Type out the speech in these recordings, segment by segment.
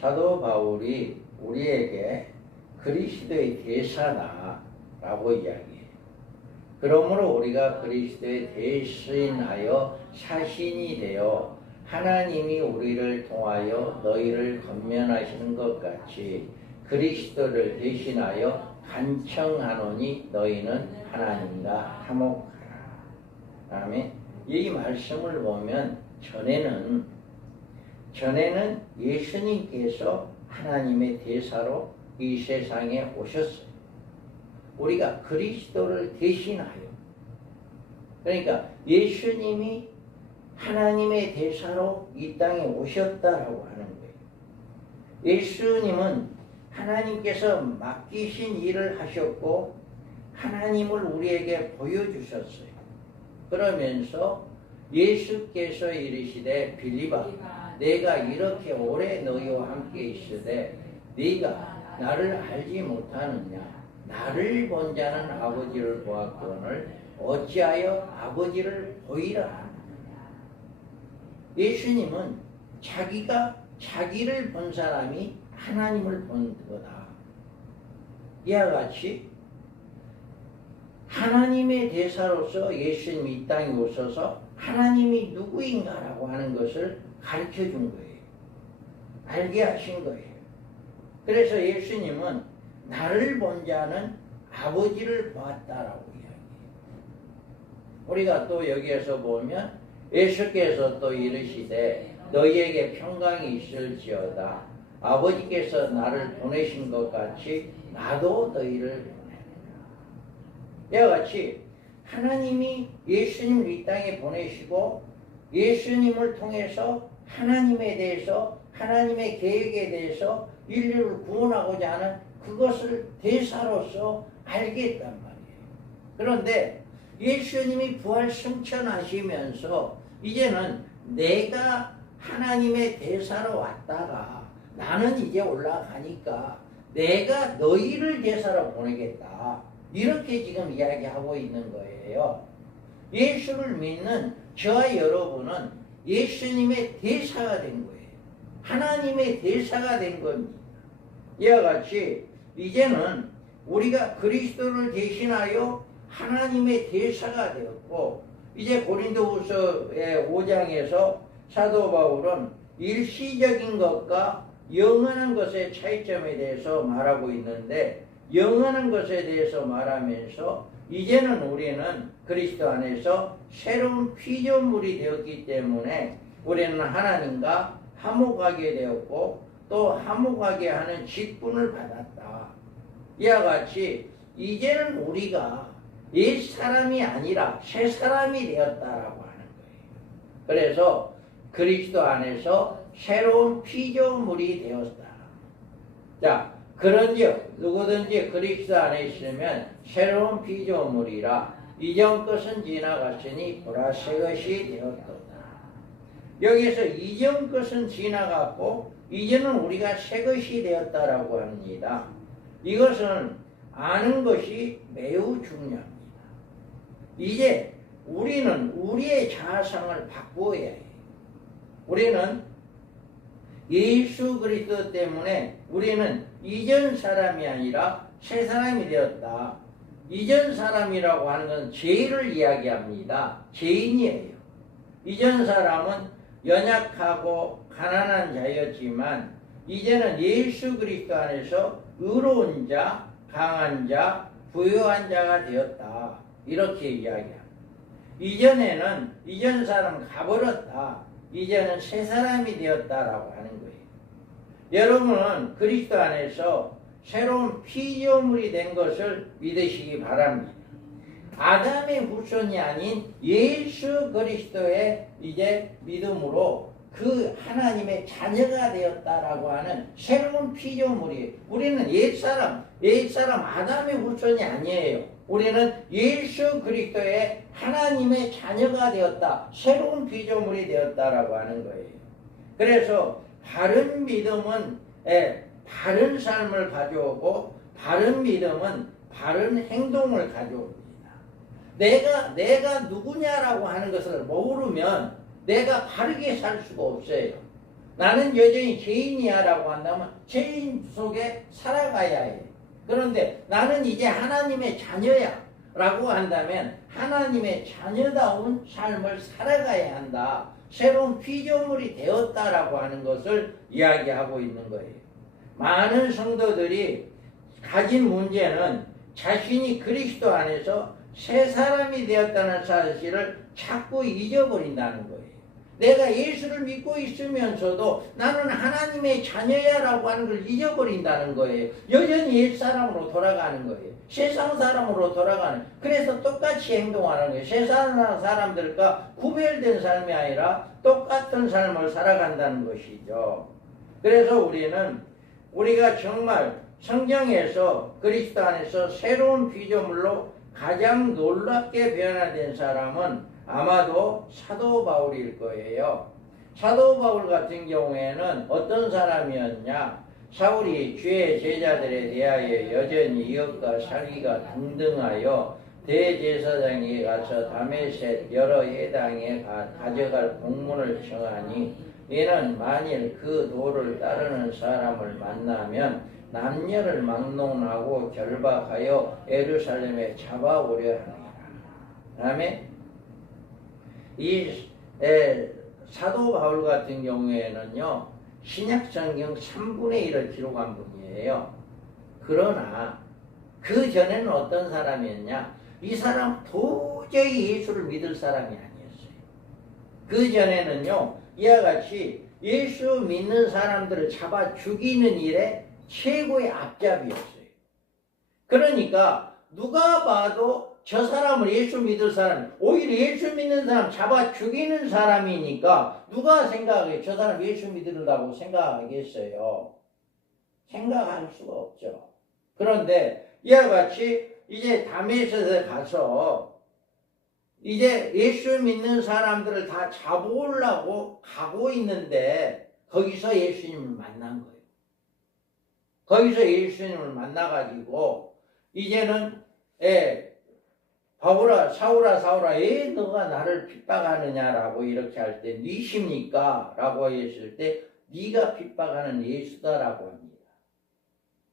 사도 바울이 우리에게 그리스도의 대사다라고 이야기해요. 그러므로 우리가 그리스도의 대신하여 사신이 되어 하나님이 우리를 통하여 너희를 권면하시는 것 같이 그리스도를 대신하여 간청하노니 너희는 하나님과 화목하라. 다음에 이 말씀을 보면 전에는 예수님께서 하나님의 대사로 이 세상에 오셨어요. 우리가 그리스도를 대신하여, 그러니까 예수님이 하나님의 대사로 이 땅에 오셨다라고 하는 거예요. 예수님은 하나님께서 맡기신 일을 하셨고 하나님을 우리에게 보여주셨어요. 그러면서 예수께서 이르시되 빌립아, 내가 이렇게 오래 너희와 함께 있으되 네가 나를 알지 못하느냐? 나를 본 자는 아버지를 보았거늘 어찌하여 아버지를 보이라 하느냐? 예수님은 자기를 본 사람이 하나님을 본 거다. 이와 같이 하나님의 대사로서 예수님이 이 땅에 오셔서 하나님이 누구인가라고 하는 것을 가르쳐 준 거예요. 알게 하신 거예요. 그래서 예수님은 나를 본 자는 아버지를 보았다라고 이야기해요. 우리가 또 여기에서 보면 예수께서 또 이르시되 너희에게 평강이 있을지어다. 아버지께서 나를 보내신 것 같이 나도 너희를 보내리라. 이와 같이 하나님이 예수님을 이 땅에 보내시고 예수님을 통해서 하나님에 대해서 하나님의 계획에 대해서 인류를 구원하고자 하는 그것을 대사로서 알겠단 말이에요. 그런데 예수님이 부활 승천하시면서 이제는 내가 하나님의 대사로 왔다가 나는 이제 올라가니까 내가 너희를 대사로 보내겠다. 이렇게 지금 이야기하고 있는 거예요. 예수를 믿는 저와 여러분은 예수님의 대사가 된 거예요. 하나님의 대사가 된 겁니다. 이와 같이 이제는 우리가 그리스도를 대신하여 하나님의 대사가 되었고 이제 고린도후서의 5장에서 사도 바울은 일시적인 것과 영원한 것의 차이점에 대해서 말하고 있는데 영원한 것에 대해서 말하면서 이제는 우리는 그리스도 안에서 새로운 피조물이 되었기 때문에 우리는 하나님과 화목하게 되었고 또 화목하게 하는 직분을 받았다. 이와 같이 이제는 우리가 옛 사람이 아니라 새 사람이 되었다라고 하는 거예요. 그래서 그리스도 안에서 새로운 피조물이 되었다. 자, 그런즉 누구든지 그리스도 안에 있으면 새로운 피조물이라 이전 것은 지나갔으니 보라 새 것이 되었도다. 여기서 이전 것은 지나갔고 이제는 우리가 새 것이 되었다라고 합니다. 이것은 아는 것이 매우 중요합니다. 이제 우리는 우리의 자아상을 바꾸어야 해요. 우리는 예수 그리스도 때문에 우리는 이전 사람이 아니라 새 사람이 되었다. 이전 사람이라고 하는 건 죄를 이야기합니다. 죄인이에요. 이전 사람은 연약하고 가난한 자였지만 이제는 예수 그리스도 안에서 의로운 자, 강한 자, 부유한 자가 되었다. 이렇게 이야기합니다. 이전에는 이전 사람 가버렸다. 이제는 새 사람이 되었다라고 하는 거예요. 여러분은 그리스도 안에서 새로운 피조물이 된 것을 믿으시기 바랍니다. 아담의 후손이 아닌 예수 그리스도의 이제 믿음으로 그 하나님의 자녀가 되었다라고 하는 새로운 피조물이에요. 우리는 옛사람 아담의 후손이 아니에요. 우리는 예수 그리스도의 하나님의 자녀가 되었다. 새로운 피조물이 되었다라고 하는 거예요. 그래서 바른 믿음은 바른 삶을 가져오고 바른 믿음은 바른 행동을 가져옵니다. 내가 누구냐라고 하는 것을 모르면 내가 바르게 살 수가 없어요. 나는 여전히 죄인이야 라고 한다면 죄인 속에 살아가야 해. 그런데 나는 이제 하나님의 자녀야 라고 한다면 하나님의 자녀다운 삶을 살아가야 한다. 새로운 피조물이 되었다라고 하는 것을 이야기하고 있는 거예요. 많은 성도들이 가진 문제는 자신이 그리스도 안에서 새 사람이 되었다는 사실을 자꾸 잊어버린다는 거예요. 내가 예수를 믿고 있으면서도 나는 하나님의 자녀야라고 하는 걸 잊어버린다는 거예요. 여전히 옛사람으로 돌아가는 거예요. 세상 사람으로 돌아가는. 그래서 똑같이 행동하는 거예요. 세상 사람들과 구별된 삶이 아니라 똑같은 삶을 살아간다는 것이죠. 그래서 우리가 정말 성경에서 그리스도 안에서 새로운 피조물로 가장 놀랍게 변화된 사람은 아마도 사도 바울일 거예요. 사도 바울 같은 경우에는 어떤 사람이었냐? 사울이 주의 제자들에 대하여 여전히 이웃과 살기가 등등하여 대제사장에 가서 다메섹 여러 해당에 가져갈 공문을 청하니 이는 만일 그 도를 따르는 사람을 만나면 남녀를 막론하고 결박하여 예루살렘에 잡아오려 하니라. 그 다음에 사도 바울 같은 경우에는요, 신약성경 3분의 1을 기록한 분이에요. 그러나 그 전에는 어떤 사람이었냐? 이 사람 도저히 예수를 믿을 사람이 아니었어요. 그 전에는요, 이와 같이 예수 믿는 사람들을 잡아 죽이는 일에 최고의 앞잡이였어요. 그러니까 누가 봐도 저 사람을 예수 믿을 사람, 오히려 예수 믿는 사람 잡아 죽이는 사람이니까 누가 생각해? 저 사람 예수 믿으려고 생각하겠어요? 생각할 수가 없죠. 그런데 이와 같이 이제 다메섹에 가서 이제 예수 믿는 사람들을 다 잡아오려고 가고 있는데 거기서 예수님을 만난 거예요. 거기서 예수님을 만나가지고 이제는 사울아 왜 너가 나를 핍박하느냐라고 이렇게 할 때 니십니까? 라고 했을 때 네가 핍박하는 예수다라고 합니다.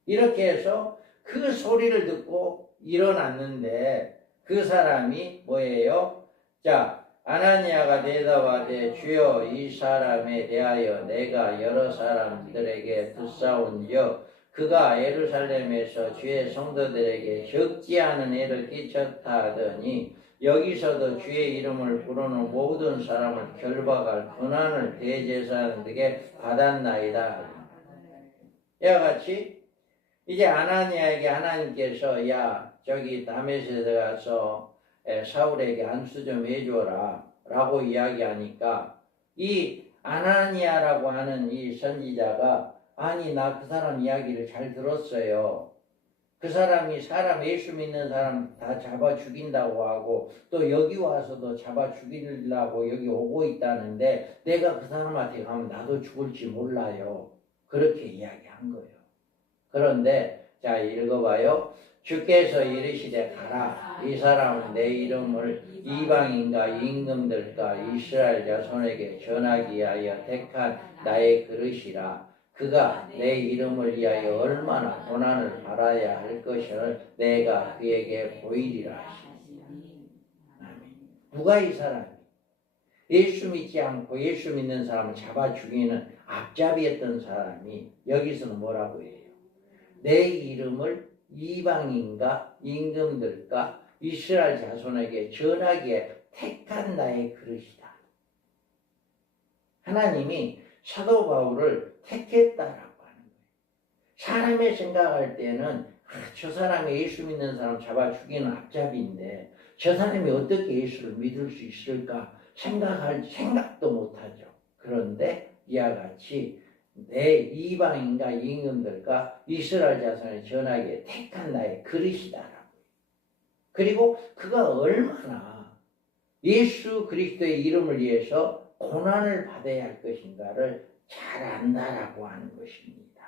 이렇게 해서 그 소리를 듣고 일어났는데 그 사람이 뭐예요? 자, 아나니아가 대답하되 주여 이 사람에 대하여 내가 여러 사람들에게 듣사온즉 그가 예루살렘에서 주의 성도들에게 적지 않은 애를 끼쳤다 하더니 여기서도 주의 이름을 부르는 모든 사람을 결박할 권한을 대제사장에게 받았나이다. 이와 같이 이제 아나니아에게 하나님께서 야 저기 다메섹에 가서 사울에게 안수 좀 해줘라 라고 이야기하니까 이 아나니아라고 하는 이 선지자가 아니 나 그 사람 이야기를 잘 들었어요. 그 사람이 사람 예수 믿는 사람 다 잡아 죽인다고 하고 또 여기 와서도 잡아 죽이려고 여기 오고 있다는데 내가 그 사람한테 가면 나도 죽을지 몰라요. 그렇게 이야기한 거예요. 그런데 자 읽어봐요. 주께서 이르시되 가라. 이 사람은 내 이름을 이방인과 임금들과 이스라엘 자손에게 전하기 위하여 택한 나의 그릇이라. 그가 내 이름을 위하여 얼마나 고난을 받아야 할 것을 내가 그에게 보이리라 하시니. 누가 이 사람이? 예수 믿지 않고 예수 믿는 사람을 잡아 죽이는 앞잡이였던 사람이 여기서는 뭐라고 해요? 내 이름을 이방인과 임금들과 이스라엘 자손에게 전하기에 택한 나의 그릇이다. 하나님이 사도 바울을 택했다라고 하는 거예요. 사람의 생각할 때는 저 사람이 예수 믿는 사람 잡아 죽이는 앞잡이인데 저 사람이 어떻게 예수를 믿을 수 있을까 생각할 생각도 못하죠. 그런데 이와 같이 내 이방인과 임금들과 이스라엘 자손에 전하기에 택한 나의 그릇이다라고. 그리고 그가 얼마나 예수 그리스도의 이름을 위해서 고난을 받아야 할 것인가를 잘 안다라고 하는 것입니다.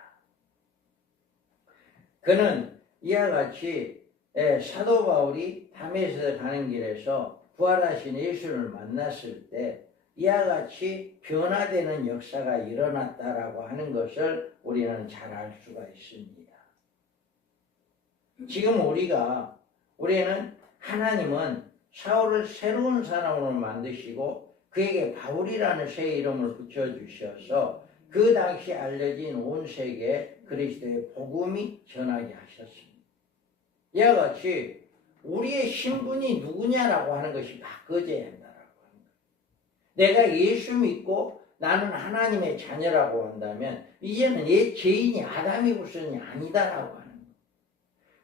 그는 이와 같이 사도 바울이 다메섹에 가는 길에서 부활하신 예수를 만났을 때 이와 같이 변화되는 역사가 일어났다라고 하는 것을 우리는 잘 알 수가 있습니다. 지금 우리는 하나님은 사울을 새로운 사람으로 만드시고 그에게 바울이라는 새 이름을 붙여주셔서 그 당시 알려진 온 세계에 그리스도의 복음이 전하게 하셨습니다. 이와 같이 우리의 신분이 누구냐라고 하는 것이 바꿔져야 한다라고 하는 거예요. 내가 예수 믿고 나는 하나님의 자녀라고 한다면 이제는 옛 죄인이 아담이 후손이 아니다라고 하는 거예요.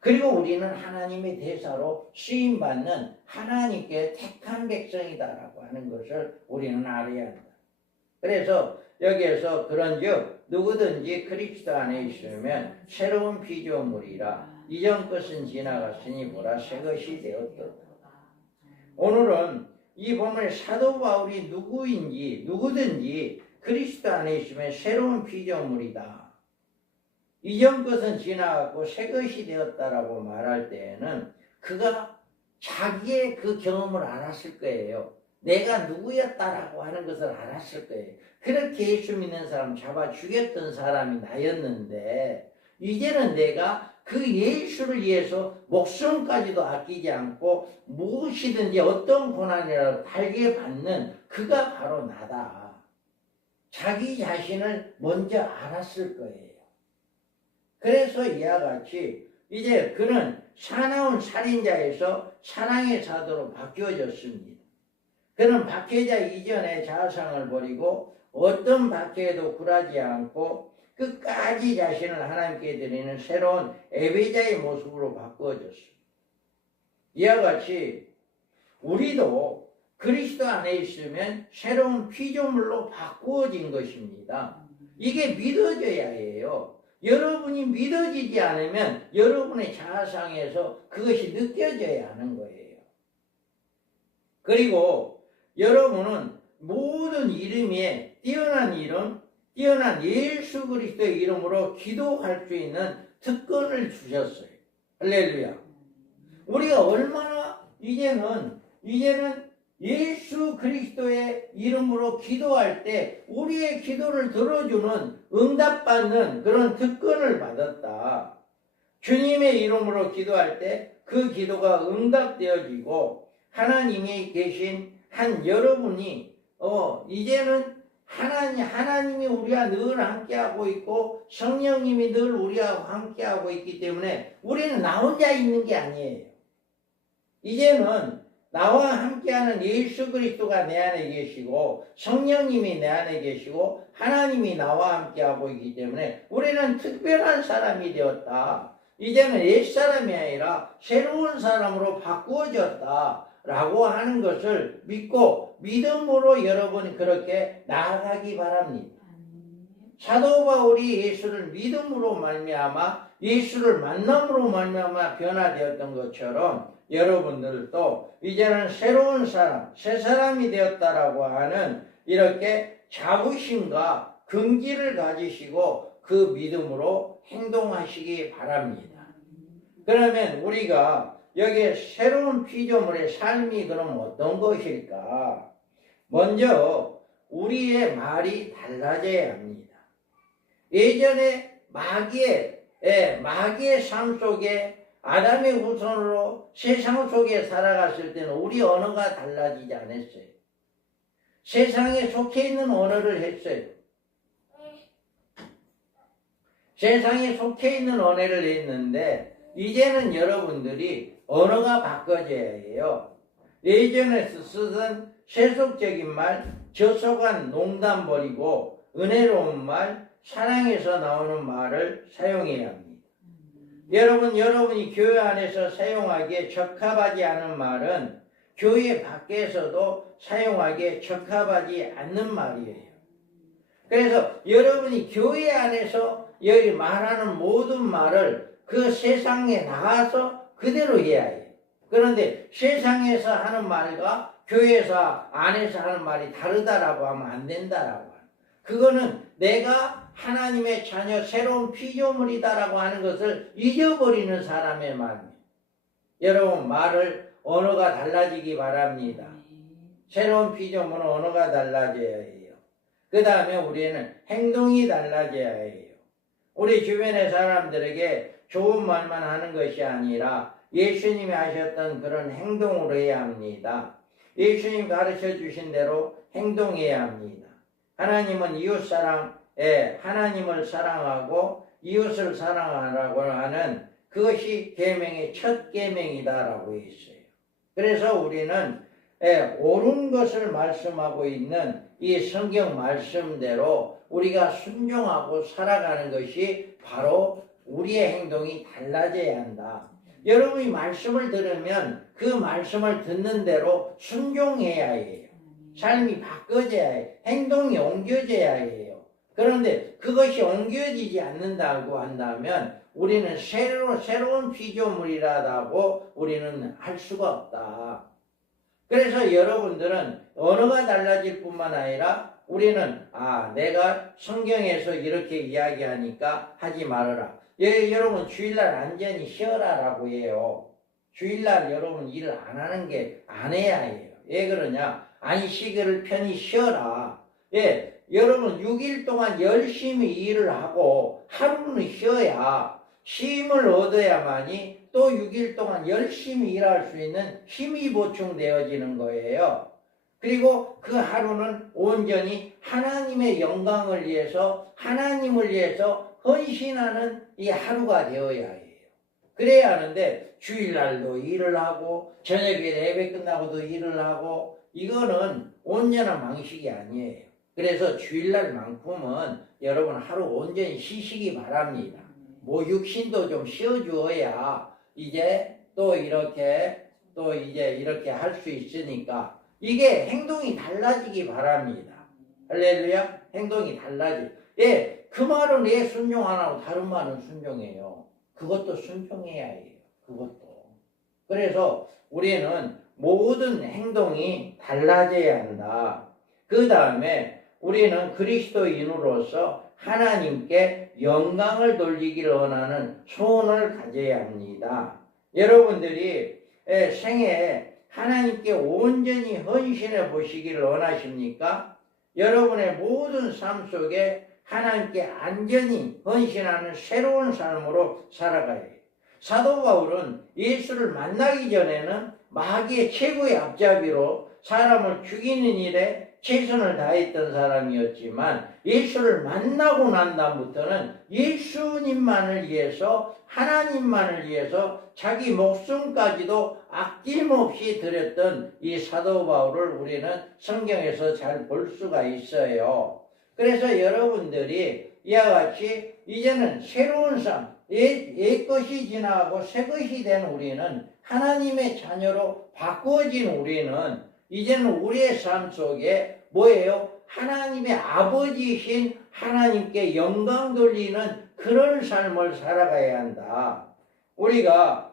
그리고 우리는 하나님의 대사로 쓰임받는 하나님께 택한 백성이다라고 하는 것을 우리는 알아야 한다. 그래서 여기에서 그런즉 누구든지 그리스도 안에 있으면 새로운 피조물이라 이전 것은 지나갔으니 보라 새 것이 되었도다. 오늘은 이 본문의 사도 바울이 누구든지 그리스도 안에 있으면 새로운 피조물이다. 이전 것은 지나갔고 새 것이 되었다라고 말할 때에는 그가 자기의 그 경험을 알았을 거예요. 내가 누구였다라고 하는 것을 알았을 거예요. 그렇게 예수 믿는 사람 잡아 죽였던 사람이 나였는데 이제는 내가 그 예수를 위해서 목숨까지도 아끼지 않고 무엇이든지 어떤 고난이라도 달게 받는 그가 바로 나다. 자기 자신을 먼저 알았을 거예요. 그래서 이와 같이 이제 그는 사나운 살인자에서 사랑의 사도로 바뀌어졌습니다. 그는 박해자 이전의 자아상을 버리고 어떤 박해에도 굴하지 않고 끝까지 자신을 하나님께 드리는 새로운 예배자의 모습으로 바꾸어졌습니다. 이와 같이 우리도 그리스도 안에 있으면 새로운 피조물로 바꾸어진 것입니다. 이게 믿어져야 해요. 여러분이 믿어지지 않으면 여러분의 자아상에서 그것이 느껴져야 하는 거예요. 그리고 여러분은 모든 이름에 뛰어난 예수 그리스도의 이름으로 기도할 수 있는 특권을 주셨어요. 할렐루야. 우리가 얼마나 이제는 예수 그리스도의 이름으로 기도할 때 우리의 기도를 들어주는 응답받는 그런 특권을 받았다. 주님의 이름으로 기도할 때 그 기도가 응답되어지고 하나님이 계신 한 여러분이 이제는 하나님이 우리와 늘 함께하고 있고 성령님이 늘 우리와 함께하고 있기 때문에 우리는 나 혼자 있는 게 아니에요. 이제는 나와 함께하는 예수 그리스도가 내 안에 계시고 성령님이 내 안에 계시고 하나님이 나와 함께하고 있기 때문에 우리는 특별한 사람이 되었다. 이제는 옛사람이 아니라 새로운 사람으로 바꾸어졌다 라고 하는 것을 믿고 믿음으로 여러분이 그렇게 나아가기 바랍니다. 사도 바울이 예수를 믿음으로 말미암아 예수를 만남으로 말미암아 변화되었던 것처럼 여러분들도 이제는 새로운 사람, 새 사람이 되었다라고 하는 이렇게 자부심과 긍지를 가지시고 그 믿음으로 행동하시기 바랍니다. 그러면 우리가 여기에 새로운 피조물의 삶이 그럼 어떤 것일까? 먼저 우리의 말이 달라져야 합니다. 예전에 마귀의 삶 속에 아담의 후손으로 세상 속에 살아갔을 때는 우리 언어가 달라지지 않았어요. 세상에 속해 있는 언어를 했어요. 세상에 속해 있는 언어를 했는데 이제는 여러분들이 언어가 바꿔져야 해요. 예전에 쓰던 세속적인 말, 저속한 농담 버리고 은혜로운 말, 사랑에서 나오는 말을 사용해야 합니다. 여러분이 교회 안에서 사용하기에 적합하지 않은 말은 교회 밖에서도 사용하기에 적합하지 않는 말이에요. 그래서 여러분이 교회 안에서 여기 말하는 모든 말을 그 세상에 나가서 그대로 해야 해요. 그런데 세상에서 하는 말과 교회에서 안에서 하는 말이 다르다라고 하면 안 된다라고 해요. 그거는 내가 하나님의 자녀 새로운 피조물이다라고 하는 것을 잊어버리는 사람의 말입니다. 여러분 언어가 달라지기 바랍니다. 새로운 피조물은 언어가 달라져야 해요. 그 다음에 우리는 행동이 달라져야 해요. 우리 주변의 사람들에게 좋은 말만 하는 것이 아니라 예수님이 하셨던 그런 행동으로 해야 합니다. 예수님 가르쳐 주신 대로 행동해야 합니다. 하나님은 이웃사랑에 하나님을 사랑하고 이웃을 사랑하라고 하는 그것이 계명의 첫 계명이다라고 했어요. 그래서 우리는 옳은 것을 말씀하고 있는 이 성경 말씀대로 우리가 순종하고 살아가는 것이 바로 우리의 행동이 달라져야 한다. 여러분이 말씀을 들으면 그 말씀을 듣는 대로 순종해야 해요. 삶이 바꿔져야 해요. 행동이 옮겨져야 해요. 그런데 그것이 옮겨지지 않는다고 한다면 우리는 새로운 피조물이라고 우리는 할 수가 없다. 그래서 여러분들은 언어가 달라질 뿐만 아니라 우리는 내가 성경에서 이렇게 이야기하니까 하지 말아라. 여러분 주일날 안전히 쉬어라라고 해요. 주일날 여러분 일을 안 하는 게 안 해야 해요. 왜 그러냐? 안식일을 편히 쉬어라. 여러분 6일 동안 열심히 일을 하고 하루는 쉬어야 쉼을 얻어야만이 또 6일 동안 열심히 일할 수 있는 힘이 보충되어지는 거예요. 그리고 그 하루는 온전히 하나님의 영광을 위해서 하나님을 위해서 헌신하는 이 하루가 되어야 해요. 그래야 하는데 주일날도 일을 하고 저녁에 예배 끝나고도 일을 하고 이거는 온전한 방식이 아니에요. 그래서 주일날만큼은 여러분 하루 온전히 쉬시기 바랍니다. 육신도 좀 쉬어주어야 이제 이렇게 할 수 있으니까 이게 행동이 달라지기 바랍니다. 할렐루야. 행동이 달라지. 그 말은 왜 순종 안 하고 다른 말은 순종해요. 그것도 순종해야 해요. 그것도. 그래서 우리는 모든 행동이 달라져야 한다. 그 다음에 우리는 그리스도인으로서 하나님께 영광을 돌리기를 원하는 소원을 가져야 합니다. 여러분들이 생애에 하나님께 온전히 헌신해 보시기를 원하십니까? 여러분의 모든 삶 속에 하나님께 안전히 헌신하는 새로운 삶으로 살아가야 해요. 사도 바울은 예수를 만나기 전에는 마귀의 최고의 앞잡이로 사람을 죽이는 일에 최선을 다했던 사람이었지만 예수를 만나고 난 다음부터는 예수님만을 위해서 하나님만을 위해서 자기 목숨까지도 아낌없이 드렸던 이 사도 바울을 우리는 성경에서 잘 볼 수가 있어요. 그래서 여러분들이 이와 같이 이제는 새로운 삶, 옛것이 지나가고 새것이 된 우리는 하나님의 자녀로 바꾸어진 우리는 이제는 우리의 삶 속에 뭐예요? 하나님의 아버지이신 하나님께 영광 돌리는 그런 삶을 살아가야 한다. 우리가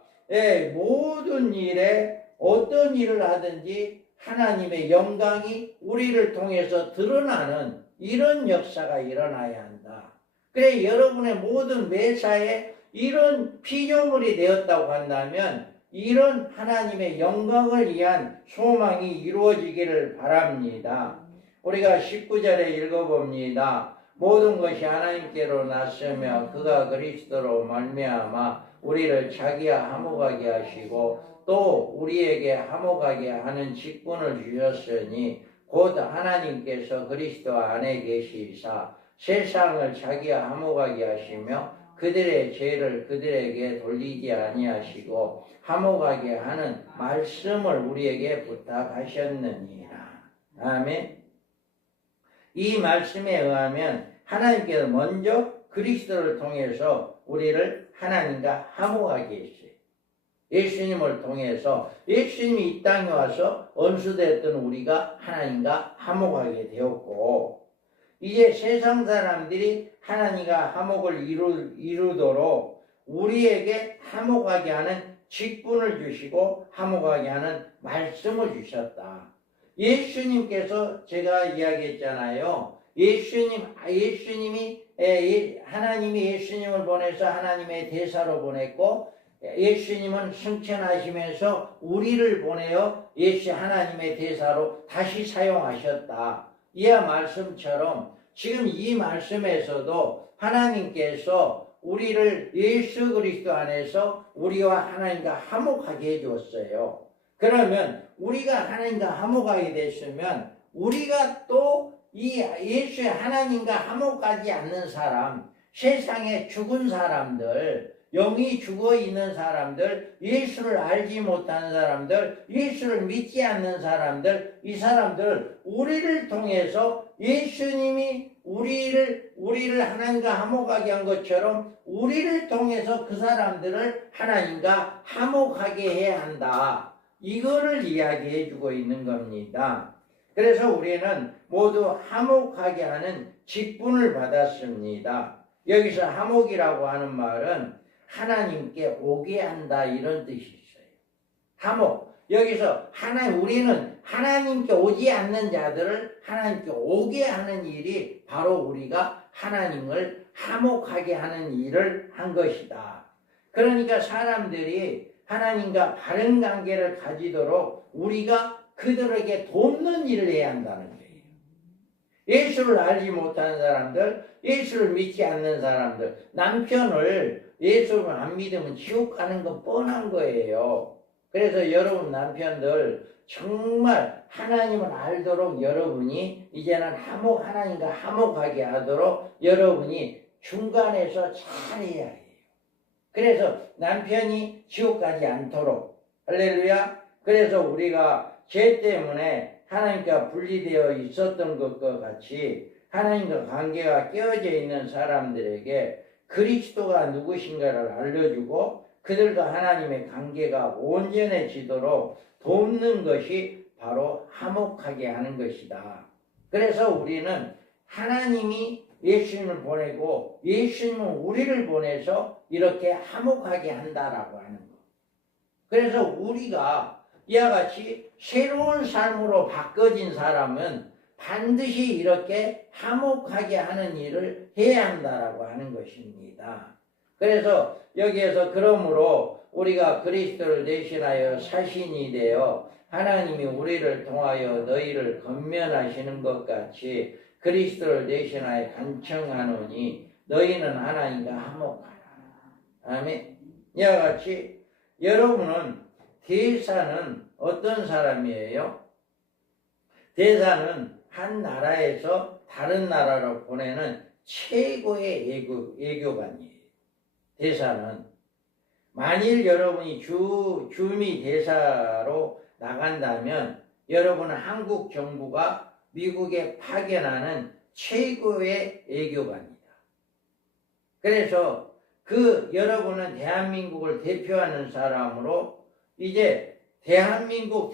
모든 일에 어떤 일을 하든지 하나님의 영광이 우리를 통해서 드러나는 이런 역사가 일어나야 한다. 그래 여러분의 모든 매사에 이런 피조물이 되었다고 한다면 이런 하나님의 영광을 위한 소망이 이루어지기를 바랍니다. 우리가 19절에 읽어봅니다. 모든 것이 하나님께로 났으며 그가 그리스도로 말미암아 우리를 자기와 화목하게 하시고 또 우리에게 화목하게 하는 직분을 주셨으니 곧 하나님께서 그리스도 안에 계시사 세상을 자기와 화목하게 하시며 그들의 죄를 그들에게 돌리지 아니하시고 화목하게 하는 말씀을 우리에게 부탁하셨느니라. 아멘. 이 말씀에 의하면 하나님께서 먼저 그리스도를 통해서 우리를 하나님과 화목하게 했어요. 예수님을 통해서 예수님이 이 땅에 와서 언수됐던 우리가 하나님과 화목하게 되었고 이제 세상 사람들이 하나님과 화목을 이루도록 우리에게 화목하게 하는 직분을 주시고 화목하게 하는 말씀을 주셨다. 예수님께서 제가 이야기했잖아요. 하나님이 예수님을 보내서 하나님의 대사로 보냈고 예수님은 승천하시면서 우리를 보내어 예수 하나님의 대사로 다시 사용하셨다. 이하 말씀처럼 지금 이 말씀에서도 하나님께서 우리를 예수 그리스도 안에서 우리와 하나님과 화목하게 해주었어요. 그러면 우리가 하나님과 화목하게 됐으면 우리가 또 이 예수의 하나님과 화목하지 않는 사람, 세상에 죽은 사람들, 영이 죽어 있는 사람들, 예수를 알지 못하는 사람들, 예수를 믿지 않는 사람들, 이 사람들은 우리를 통해서 예수님이 우리를 하나님과 화목하게 한 것처럼 우리를 통해서 그 사람들을 하나님과 화목하게 해야 한다. 이거를 이야기해 주고 있는 겁니다. 그래서 우리는 모두 화목하게 하는 직분을 받았습니다. 여기서 화목이라고 하는 말은 하나님께 오게 한다 이런 뜻이 있어요. 화목. 여기서 우리는 하나님께 오지 않는 자들을 하나님께 오게 하는 일이 바로 우리가 하나님을 화목하게 하는 일을 한 것이다. 그러니까 사람들이 하나님과 바른 관계를 가지도록 우리가 그들에게 돕는 일을 해야 한다는 거예요. 예수를 알지 못하는 사람들, 예수를 믿지 않는 사람들, 남편을 예수를 안 믿으면 지옥 가는 건 뻔한 거예요. 그래서 여러분 남편들 정말 하나님을 알도록 여러분이 이제는 하나님과 화목하게 하도록 여러분이 중간에서 잘해야 해요. 그래서 남편이 지옥 가지 않도록, 할렐루야. 그래서 우리가 죄 때문에 하나님과 분리되어 있었던 것과 같이 하나님과 관계가 깨어져 있는 사람들에게 그리스도가 누구신가를 알려주고 그들과 하나님의 관계가 온전해지도록 돕는 것이 바로 화목하게 하는 것이다. 그래서 우리는 하나님이 예수님을 보내고 예수님은 우리를 보내서 이렇게 화목하게 한다라고 하는 것. 그래서 우리가 이와 같이 새로운 삶으로 바꿔진 사람은 반드시 이렇게 화목하게 하는 일을 해야 한다라고 하는 것입니다. 그래서 여기에서 그러므로 우리가 그리스도를 대신하여 사신이 되어 하나님이 우리를 통하여 너희를 건면하시는 것 같이 그리스도를 대신하여 간청하노니 너희는 하나님과 화목하라. 아멘. 이와 같이 여러분은 대사는 어떤 사람이에요? 대사는 한 나라에서 다른 나라로 보내는 최고의 외교관이에요. 대사는 만일 여러분이 주미 대사로 나간다면 여러분은 한국 정부가 미국에 파견하는 최고의 외교관이다. 그래서 여러분은 대한민국을 대표하는 사람으로 이제 대한민국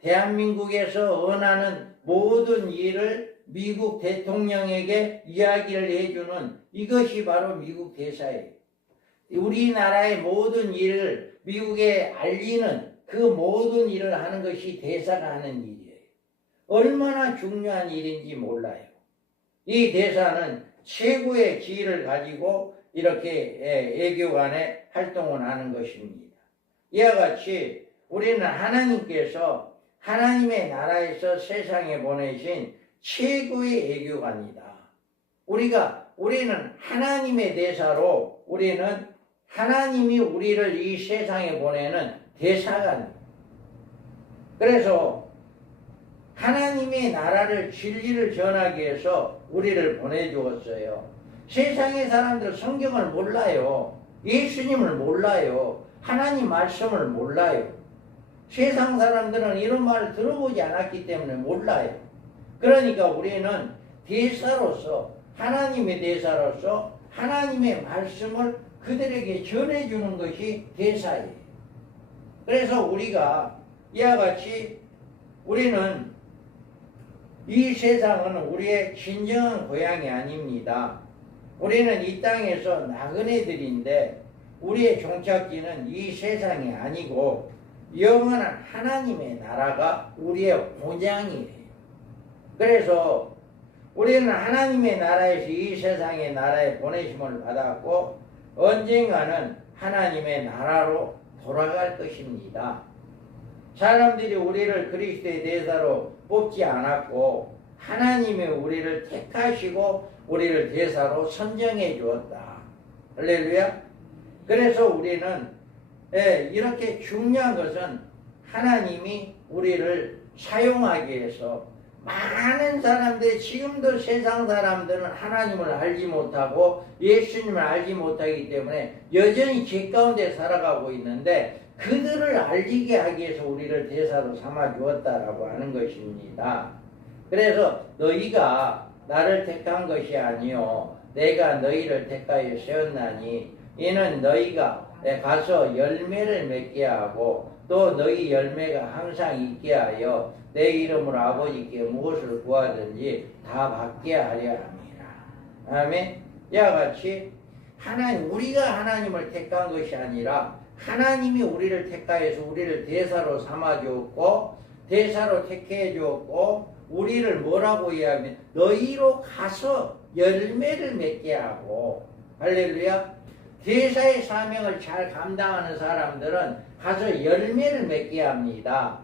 대한민국에서 원하는 모든 일을 미국 대통령에게 이야기를 해주는 이것이 바로 미국 대사예요. 우리나라의 모든 일을 미국에 알리는 그 모든 일을 하는 것이 대사가 하는 일이에요. 얼마나 중요한 일인지 몰라요. 이 대사는 최고의 지위를 가지고 이렇게 외교관의 활동을 하는 것입니다. 이와 같이 우리는 하나님께서 하나님의 나라에서 세상에 보내신 최고의 외교관이다. 우리는 하나님의 대사로 우리는 하나님이 우리를 이 세상에 보내는 대사관입니다. 그래서 하나님의 나라를 진리를 전하기 위해서 우리를 보내주었어요. 세상의 사람들 성경을 몰라요. 예수님을 몰라요. 하나님 말씀을 몰라요. 세상 사람들은 이런 말을 들어보지 않았기 때문에 몰라요. 그러니까 우리는 대사로서 하나님의 대사로서 하나님의 말씀을 그들에게 전해주는 것이 대사예요. 그래서 우리가 이와 같이 우리는 이 세상은 우리의 진정한 고향이 아닙니다. 우리는 이 땅에서 나그네들인데 우리의 종착지는 이 세상이 아니고 영원한 하나님의 나라가 우리의 고향이에요. 그래서 우리는 하나님의 나라에서 이 세상의 나라에 보내심을 받았고 언젠가는 하나님의 나라로 돌아갈 것입니다. 사람들이 우리를 그리스도의 대사로 뽑지 않았고 하나님이 우리를 택하시고 우리를 대사로 선정해 주었다. 할렐루야. 그래서 우리는 이렇게 중요한 것은 하나님이 우리를 사용하기 위해서 많은 사람들이 지금도 세상 사람들은 하나님을 알지 못하고 예수님을 알지 못하기 때문에 여전히 죄 가운데 살아가고 있는데 그들을 알리게 하기 위해서 우리를 대사로 삼아 주었다라고 하는 것입니다. 그래서 너희가 나를 택한 것이 아니요 내가 너희를 택하여 세웠나니 이는 너희가 가서 열매를 맺게 하고 또 너희 열매가 항상 있게 하여 내 이름으로 아버지께 무엇을 구하든지 다 받게 하려 함이라. 아멘. 이와 같이 우리가 하나님을 택한 것이 아니라 하나님이 우리를 택하여서 우리를 대사로 삼아 주었고 대사로 택해 주었고 우리를 뭐라고 이야기하면 너희로 가서 열매를 맺게 하고 할렐루야. 대사의 사명을 잘 감당하는 사람들은 가서 열매를 맺게 합니다.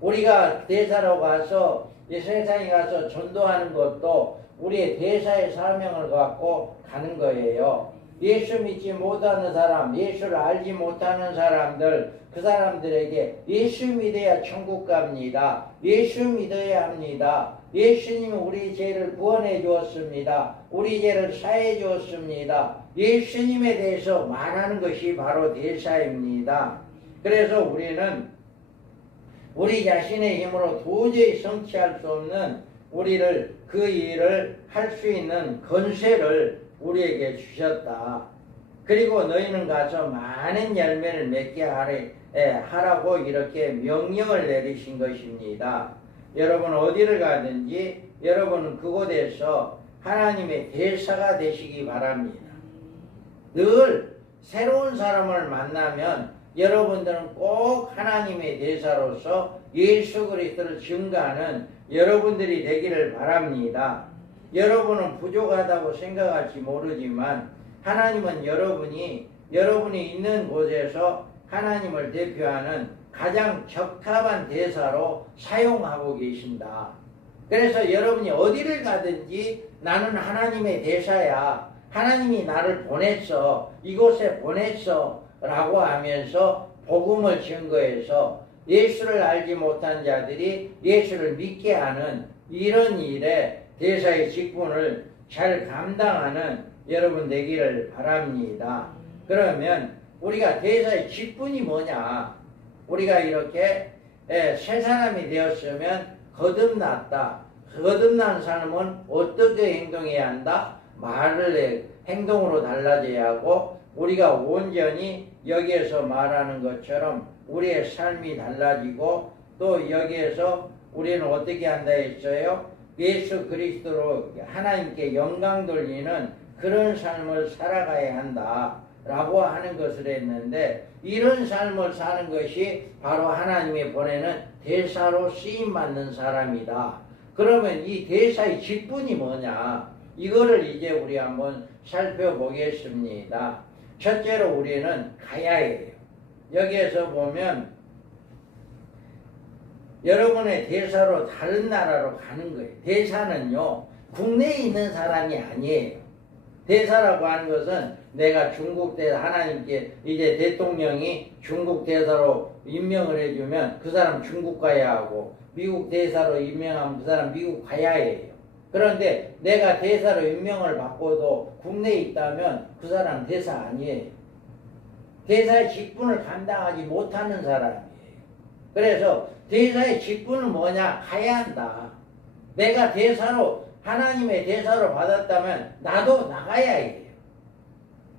우리가 대사로 가서 이 세상에 가서 전도하는 것도 우리의 대사의 사명을 갖고 가는 거예요. 예수 믿지 못하는 사람, 예수를 알지 못하는 사람들, 그 사람들에게 예수 믿어야 천국 갑니다. 예수 믿어야 합니다. 예수님이 우리 죄를 구원해 주었습니다. 우리 죄를 사해 주었습니다. 예수님에 대해서 말하는 것이 바로 대사입니다. 그래서 우리는 우리 자신의 힘으로 도저히 성취할 수 없는 우리를 그 일을 할 수 있는 권세를 우리에게 주셨다. 그리고 너희는 가서 많은 열매를 맺게 하라고 이렇게 명령을 내리신 것입니다. 여러분 어디를 가든지 여러분은 그곳에서 하나님의 대사가 되시기 바랍니다. 늘 새로운 사람을 만나면 여러분들은 꼭 하나님의 대사로서 예수 그리스도를 증거하는 여러분들이 되기를 바랍니다. 여러분은 부족하다고 생각할지 모르지만 하나님은 여러분이 있는 곳에서 하나님을 대표하는 가장 적합한 대사로 사용하고 계신다. 그래서 여러분이 어디를 가든지 나는 하나님의 대사야. 하나님이 나를 보냈어. 이곳에 보냈어. 라고 하면서 복음을 증거해서 예수를 알지 못한 자들이 예수를 믿게 하는 이런 일에 대사의 직분을 잘 감당하는 여러분 되기를 바랍니다. 그러면 우리가 대사의 직분이 뭐냐? 우리가 이렇게 새 사람이 되었으면 거듭났다. 거듭난 사람은 어떻게 행동해야 한다? 말을 해 행동으로 달라져야 하고 우리가 온전히 여기에서 말하는 것처럼 우리의 삶이 달라지고 또 여기에서 우리는 어떻게 한다 했어요? 예수 그리스도로 하나님께 영광 돌리는 그런 삶을 살아가야 한다 라고 하는 것을 했는데 이런 삶을 사는 것이 바로 하나님이 보내는 대사로 쓰임받는 사람이다. 그러면 이 대사의 직분이 뭐냐? 이거를 이제 우리 한번 살펴보겠습니다. 첫째로 우리는 가야 해요. 여기에서 보면 여러분의 대사로 다른 나라로 가는 거예요. 대사는요 국내에 있는 사람이 아니에요. 대사라고 하는 것은 내가 중국 대사 하나님께 이제 대통령이 중국 대사로 임명을 해주면 그 사람 중국 가야 하고 미국 대사로 임명하면 그 사람 미국 가야 해요. 그런데 내가 대사로 임명을 받고도 국내에 있다면 그 사람 대사 아니에요. 대사의 직분을 감당하지 못하는 사람이에요. 그래서 대사의 직분은 뭐냐? 가야 한다. 내가 대사로 하나님의 대사로 받았다면 나도 나가야 해요.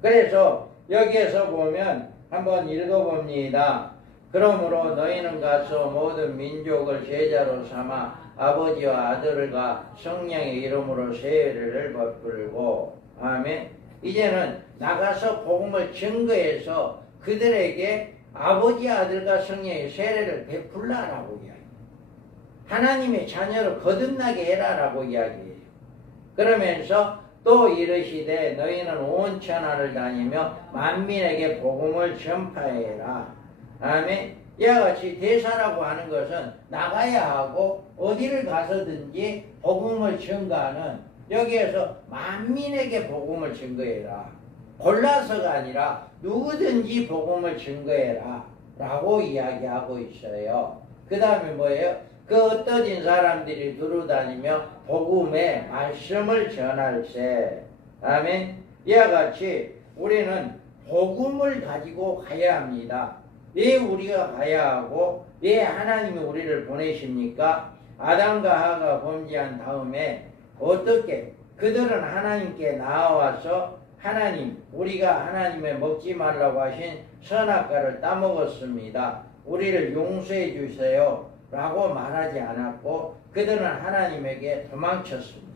그래서 여기에서 보면 한번 읽어봅니다. 그러므로 너희는 가서 모든 민족을 제자로 삼아 아버지와 아들과 성령의 이름으로 세례를 베풀고 아멘. 이제는 나가서 복음을 증거해서 그들에게 아버지 아들과 성령의 세례를 베풀라라고 이야기해요. 하나님의 자녀를 거듭나게 해라라고 이야기해요. 그러면서 또 이르시되 너희는 온 천하를 다니며 만민에게 복음을 전파해라. 아멘. 이와 같이 대사라고 하는 것은 나가야 하고 어디를 가서든지 복음을 전가하는, 여기에서 만민에게 복음을 전거해라. 골라서가 아니라 누구든지 복음을 전거해라 라고 이야기하고 있어요. 그 다음에 뭐예요? 그 흩어진 사람들이 두루다니며 복음의 말씀을 전할세. 아멘. 이와 같이 우리는 복음을 가지고 가야 합니다. 왜 우리가 가야 하고 왜 하나님이 우리를 보내십니까? 아담과 하와가 범죄한 다음에 어떻게 그들은 하나님께 나아와서 하나님, 우리가 하나님의 먹지 말라고 하신 선악과를 따먹었습니다. 우리를 용서해 주세요 라고 말하지 않았고 그들은 하나님에게 도망쳤습니다.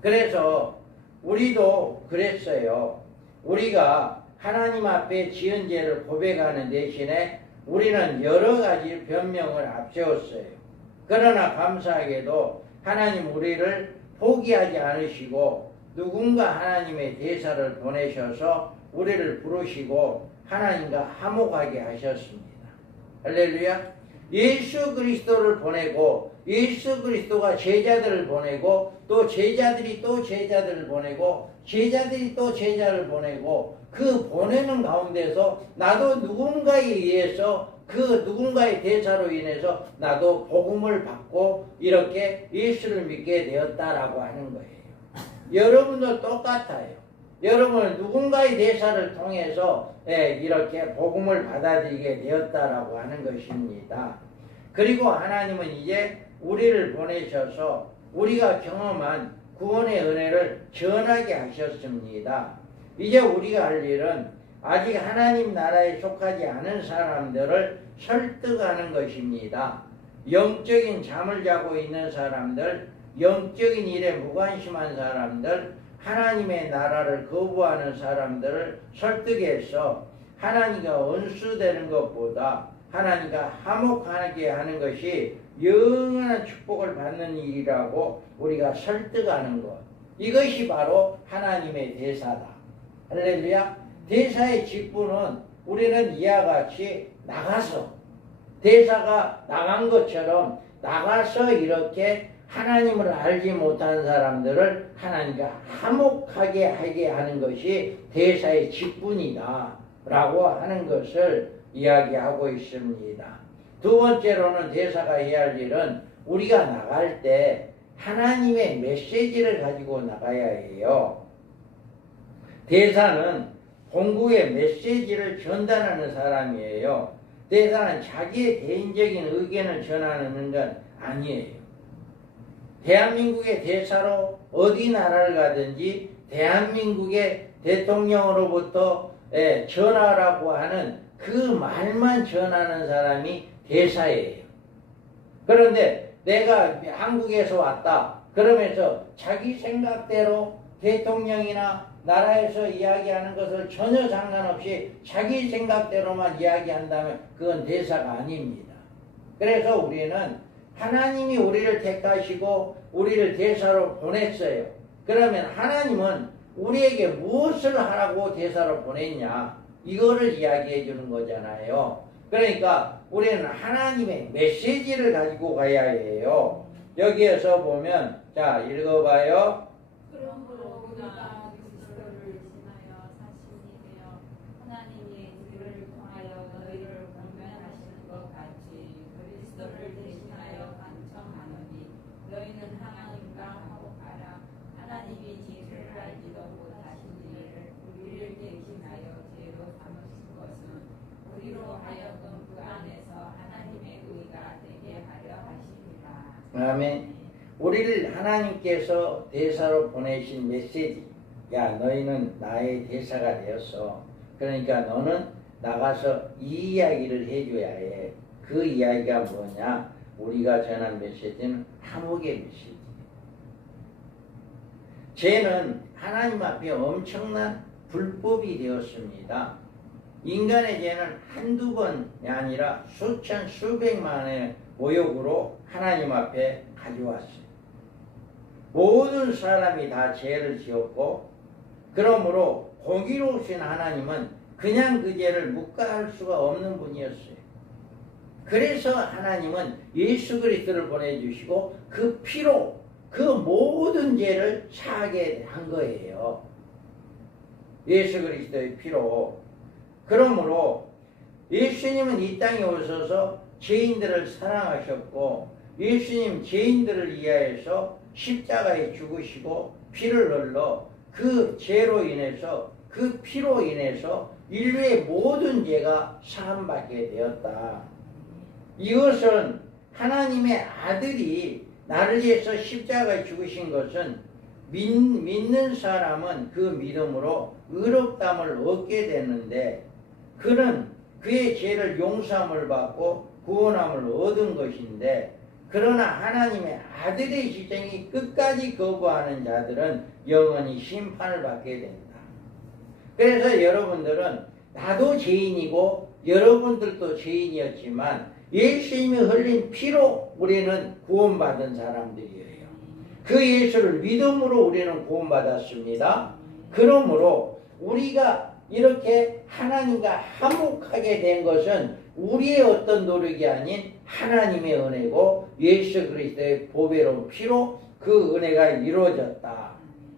그래서 우리도 그랬어요. 우리가 하나님 앞에 지은 죄를 고백하는 대신에 우리는 여러 가지 변명을 앞세웠어요. 그러나 감사하게도 하나님 우리를 포기하지 않으시고 누군가 하나님의 대사를 보내셔서 우리를 부르시고 하나님과 화목하게 하셨습니다. 할렐루야. 예수 그리스도를 보내고 예수 그리스도가 제자들을 보내고 또 제자들이 또 제자들을 보내고 제자들이 또 제자를 보내고 그 보내는 가운데서 나도 누군가에 의해서 그 누군가의 대사로 인해서 나도 복음을 받고 이렇게 예수를 믿게 되었다라고 하는 거예요. 여러분도 똑같아요. 여러분은 누군가의 대사를 통해서 이렇게 복음을 받아들이게 되었다라고 하는 것입니다. 그리고 하나님은 이제 우리를 보내셔서 우리가 경험한 구원의 은혜를 전하게 하셨습니다. 이제 우리가 할 일은 아직 하나님 나라에 속하지 않은 사람들을 설득하는 것입니다. 영적인 잠을 자고 있는 사람들, 영적인 일에 무관심한 사람들, 하나님의 나라를 거부하는 사람들을 설득해서 하나님과 원수되는 것보다 하나님과 화목하게 하는 것이 영원한 축복을 받는 일이라고 우리가 설득하는 것. 이것이 바로 하나님의 대사다. 할렐루야. 대사의 직분은 우리는 이와 같이 나가서 대사가 나간 것처럼 나가서 이렇게 하나님을 알지 못한 사람들을 하나님과 화목하게 하게 하는 것이 대사의 직분이다 라고 하는 것을 이야기하고 있습니다. 두 번째로는 대사가 해야 할 일은 우리가 나갈 때 하나님의 메시지를 가지고 나가야 해요. 대사는 본국의 메시지를 전달하는 사람이에요. 대사는 자기의 개인적인 의견을 전하는 건 아니에요. 대한민국의 대사로 어디 나라를 가든지 대한민국의 대통령으로부터 전하라고 하는 그 말만 전하는 사람이 대사예요. 그런데 내가 한국에서 왔다 그러면서 자기 생각대로 대통령이나 나라에서 이야기하는 것을 전혀 상관없이 자기 생각대로만 이야기한다면 그건 대사가 아닙니다. 그래서 우리는 하나님이 우리를 택하시고 우리를 대사로 보냈어요. 그러면 하나님은 우리에게 무엇을 하라고 대사로 보냈냐? 이거를 이야기해 주는 거잖아요. 그러니까 우리는 하나님의 메시지를 가지고 가야 해요. 여기에서 보면 자 읽어봐요. 그러므로 우리가 그리스도를 지나여 사신이 되어 하나님이 우리를 통하여 너희를 권면하시는 것 같이 그리스도를 대신하여 간청하노니 너희는 하나님과 화목하라. 하나님이 지혜를 알지도 못하신 일을 우리를 대신하여 지혜로 삼으신 것은 우리로 하여금 그 안에서 하나님의 의가 되게 하려 하심이라. 아멘. 우리를 하나님께서 대사로 보내신 메시지, 야 너희는 나의 대사가 되었어. 그러니까 너는 나가서 이 이야기를 해줘야 해. 그 이야기가 뭐냐? 우리가 전한 메시지는 화목의 메시지. 죄는 하나님 앞에 엄청난 불법이 되었습니다. 인간의 죄는 한두 번이 아니라 수천 수백만의 모욕으로 하나님 앞에 가져왔어요. 모든 사람이 다 죄를 지었고 그러므로 공의로우신 하나님은 그냥 그 죄를 묵과할 수가 없는 분이었어요. 그래서 하나님은 예수 그리스도를 보내주시고 그 피로 그 모든 죄를 사하게 한 거예요. 예수 그리스도의 피로. 그러므로 예수님은 이 땅에 오셔서 죄인들을 사랑하셨고 예수님 죄인들을 위하여서 십자가에 죽으시고 피를 흘러 그 죄로 인해서 그 피로 인해서 인류의 모든 죄가 사함받게 되었다. 이것은 하나님의 아들이 나를 위해서 십자가에 죽으신 것은 믿는 사람은 그 믿음으로 의롭다함을 얻게 되는데 그는 그의 죄를 용서함을 받고 구원함을 얻은 것인데 그러나 하나님의 아들의 지정이 끝까지 거부하는 자들은 영원히 심판을 받게 된다. 그래서 여러분들은 나도 죄인이고 여러분들도 죄인이었지만 예수님이 흘린 피로 우리는 구원받은 사람들이에요. 그 예수를 믿음으로 우리는 구원받았습니다. 그러므로 우리가 이렇게 하나님과 화목하게 된 것은 우리의 어떤 노력이 아닌 하나님의 은혜고 예수 그리스도의 보배로운 피로 그 은혜가 이루어졌다.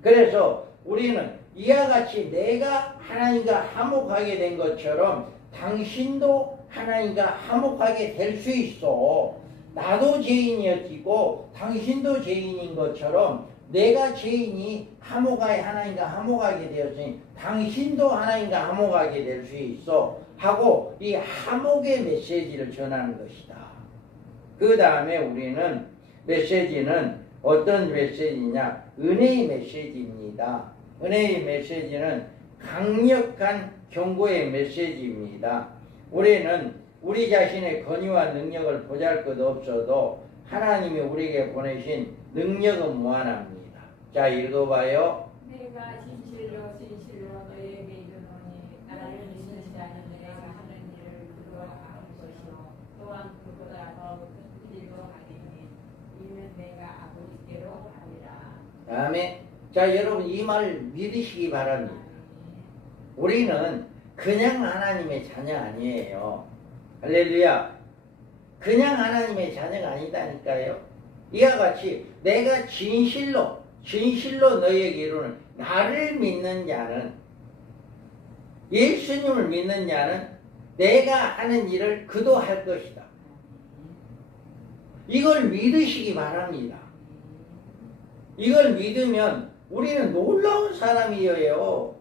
그래서 우리는 이와 같이 내가 하나님과 화목하게 된 것처럼 당신도 하나님과 화목하게 될 수 있어. 나도 죄인이었고 당신도 죄인인 것처럼 내가 죄인이 하나님과 화목하게 되었으니 당신도 하나님과 화목하게 될 수 있어 하고 이 화목의 메시지를 전하는 것이다. 그 다음에 우리는 메시지는 어떤 메시지냐? 은혜의 메시지입니다. 은혜의 메시지는 강력한 경고의 메시지입니다. 우리는 우리 자신의 권위와 능력을 보잘것없어도 하나님이 우리에게 보내신 능력은 무한합니다. 자, 읽어봐요. 내가 진실로 너희에게 이르노니 나를 믿는 자는 내가 하는 일을 그도 하는 것이요 또한 그보다 더 큰 일도 하리니 이는 내가 아버지께로 하리라. 아멘. 자, 여러분 이 말을 믿으시기 바랍니다. 우리는 그냥 하나님의 자녀 아니에요. 할렐루야. 그냥 하나님의 자녀가 아니다니까요. 이와 같이 내가 진실로 너희에게 이르는 나를 믿는 자는 예수님을 믿는 자는 내가 하는 일을 그도 할 것이다. 이걸 믿으시기 바랍니다. 이걸 믿으면 우리는 놀라운 사람이에요.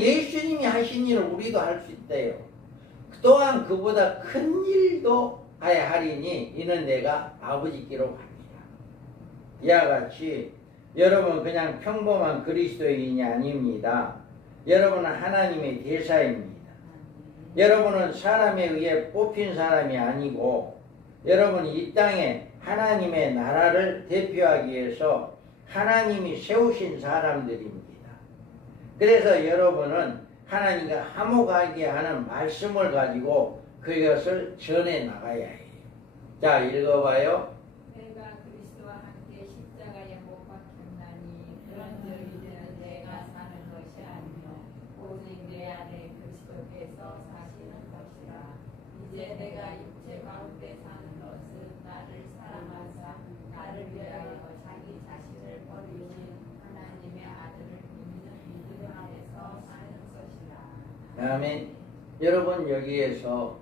예수님이 하신 일을 우리도 할 수 있대요. 또한 그보다 큰 일도 하리니 이는 내가 아버지께로 갑니다. 이와 같이 여러분 그냥 평범한 그리스도인이 아닙니다. 여러분은 하나님의 대사입니다. 여러분은 사람에 의해 뽑힌 사람이 아니고 여러분이 이 땅에 하나님의 나라를 대표하기 위해서 하나님이 세우신 사람들입니다. 그래서 여러분은 하나님과 화목하게 하는 말씀을 가지고 그것을 전해 나가야 해요. 자, 읽어봐요. 내가 그리스도와 함께 십자가에 못 박혔나니 그런즉 이제는 내가 사는 것이 아니요 오직 내 안에 그리스도께서 사시는 것이라. 이제 내가 육체 가운데 사는 것은 나를 사랑하사 나를 위하여 자기 자신을 버리신 하나님의 아들을 믿는 믿음 안에서 사는 것이라. 아멘. 여러분 여기에서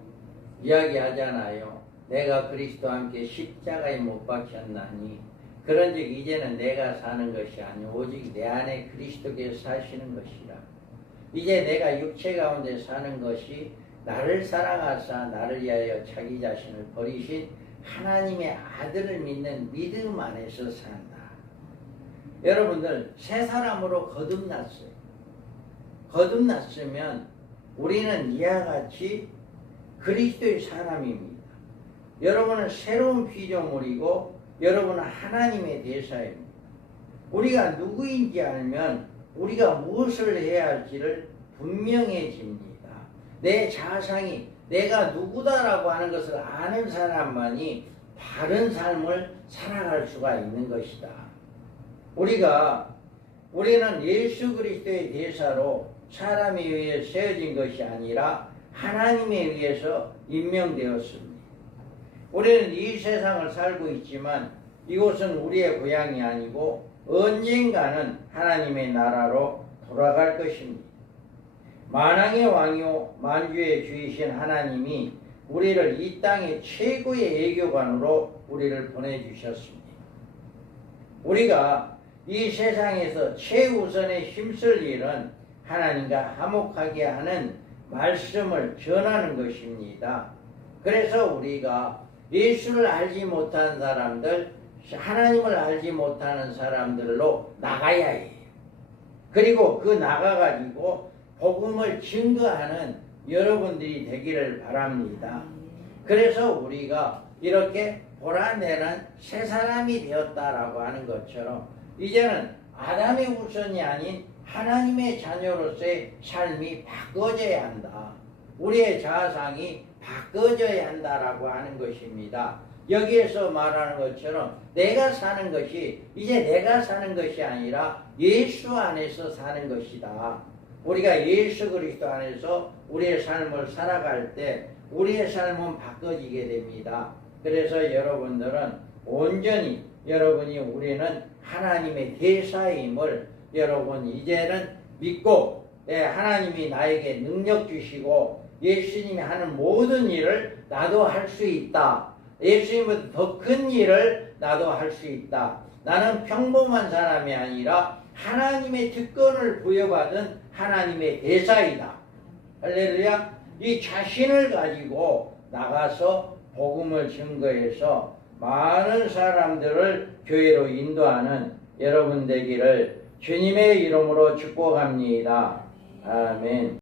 이야기하잖아요. 내가 그리스도와 함께 십자가에 못 박혔나니 그런즉 이제는 내가 사는 것이 아니오 오직 내 안에 그리스도께서 사시는 것이라. 이제 내가 육체 가운데 사는 것이 나를 사랑하사 나를 위하여 자기 자신을 버리신 하나님의 아들을 믿는 믿음 안에서 산다. 여러분들 새 사람으로 거듭났어요. 거듭났으면 우리는 이와 같이 그리스도의 사람입니다. 여러분은 새로운 피조물이고 여러분은 하나님의 대사입니다. 우리가 누구인지 알면 우리가 무엇을 해야 할지를 분명해집니다. 내 자상이 내가 누구다라고 하는 것을 아는 사람만이 바른 삶을 살아갈 수가 있는 것이다. 우리는 예수 그리스도의 대사로 사람에 의해 세워진 것이 아니라 하나님에 의해서 임명되었습니다. 우리는 이 세상을 살고 있지만 이곳은 우리의 고향이 아니고 언젠가는 하나님의 나라로 돌아갈 것입니다. 만왕의 왕이요 만주의 주이신 하나님이 우리를 이 땅의 최고의 애교관으로 우리를 보내주셨습니다. 우리가 이 세상에서 최우선에 힘쓸 일은 하나님과 화목하게 하는 말씀을 전하는 것입니다. 그래서 우리가 예수를 알지 못한 사람들, 하나님을 알지 못하는 사람들로 나가야 해요. 그리고 그 나가가지고 복음을 증거하는 여러분들이 되기를 바랍니다. 그래서 우리가 이렇게 보라내는 새 사람이 되었다라고 하는 것처럼 이제는 아담의 후손이 아닌 하나님의 자녀로서의 삶이 바꿔져야 한다. 우리의 자아상이 바꿔져야 한다라고 하는 것입니다. 여기에서 말하는 것처럼 내가 사는 것이 이제 내가 사는 것이 아니라 예수 안에서 사는 것이다. 우리가 예수 그리스도 안에서 우리의 삶을 살아갈 때 우리의 삶은 바꿔지게 됩니다. 그래서 여러분들은 온전히 우리는 하나님의 대사임을 여러분 이제는 믿고 하나님이 나에게 능력 주시고 예수님이 하는 모든 일을 나도 할 수 있다. 예수님보다 더 큰 일을 나도 할 수 있다. 나는 평범한 사람이 아니라 하나님의 특권을 부여받은 하나님의 대사이다. 할렐루야. 이 자신을 가지고 나가서 복음을 증거해서 많은 사람들을 교회로 인도하는 여러분 되기를 주님의 이름으로 축복합니다. 아멘.